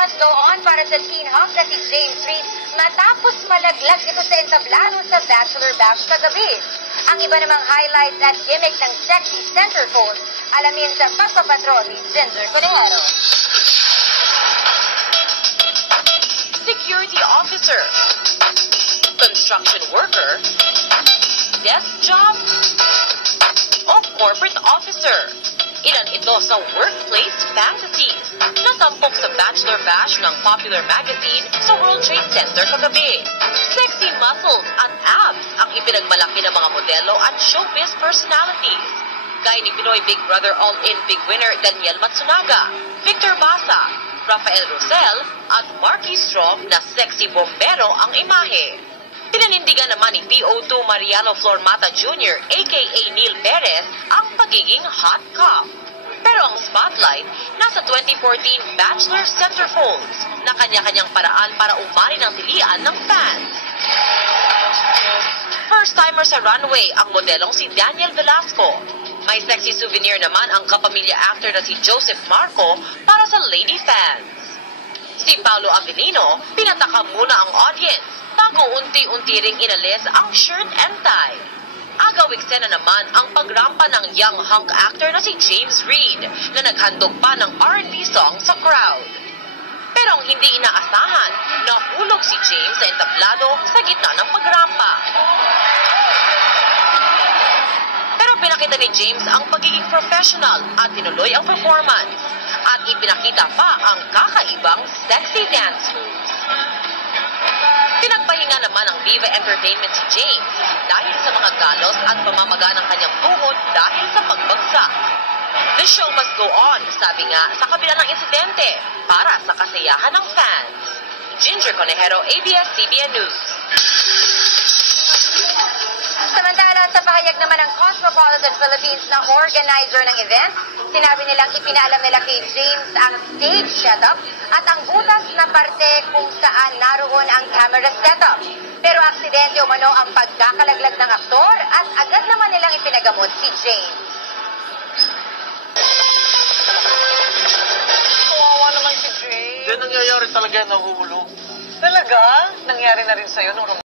must go on para sa teen hawk na si James Reid matapos malaglag ito sa entablado sa Bachelor Bash kagabi. Ang iba namang highlights at gimmick ng sexy centerfold, alamin sa pagpapatrol ni Ginger Conejero. Security officer, construction worker, desk job, o corporate officer. Ilan ito sa workplace fantasies na tampok sa Bachelor Bash ng Popular Magazine sa World Trade Center kagabi. Sexy muscles at abs ang ipinagmalaki ng mga modelo at showbiz personalities. Gaya ni Pinoy Big Brother All-In Big Winner Daniel Matsunaga, Victor Basa, Rafael Rosel at Marky Strong na sexy bombero ang imahe. Pinanindigan naman ni PO2 Mariano Flormata Jr. aka Neil Perez ang pagiging hot cop. Pero ang spotlight nasa 2014 Bachelor Centerfolds na kanya-kanyang paraan para umani ng tilian ng fans. First-timer sa runway ang modelong si Daniel Velasco. May sexy souvenir naman ang kapamilya actor na si Joseph Marco para sa lady fans. Si Paolo Avelino, pinataka muna ang audience bago unti-unti ring inalis ang shirt and tie. Agawik sena naman ang pagrampa ng young hunk actor na si James Reid na naghandog pa ng R&B song sa crowd. Pero ang hindi inaasahan, nahulog si James sa entablado sa gitna ng pagrampa. Pero pinakita ni James ang pagiging professional at tinuloy ang performance. At ipinakita pa ang kakaibang sexy dance moves. Pinagpahinga naman ng Viva Entertainment si James dahil sa mga galos at pamamaga ng kanyang tuhod dahil sa pagbagsak. The show must go on, sabi nga sa kabila ng insidente para sa kasiyahan ng fans. Ginger Conejero, ABS-CBN News. Samantala, sa pahayag naman ng Cosmopolitan Philippines na organizer ng event, sinabi nilang ipinaalam nila kay James ang stage setup at ang butas na parte kung saan naroon ang camera setup. Pero aksidente umano ang pagkakalaglag ng aktor at agad naman nilang ipinagamot si James. Kawawa naman si James. Hindi nangyayari talaga, nahuhulog. Talaga? Nangyari na rin sa'yo nung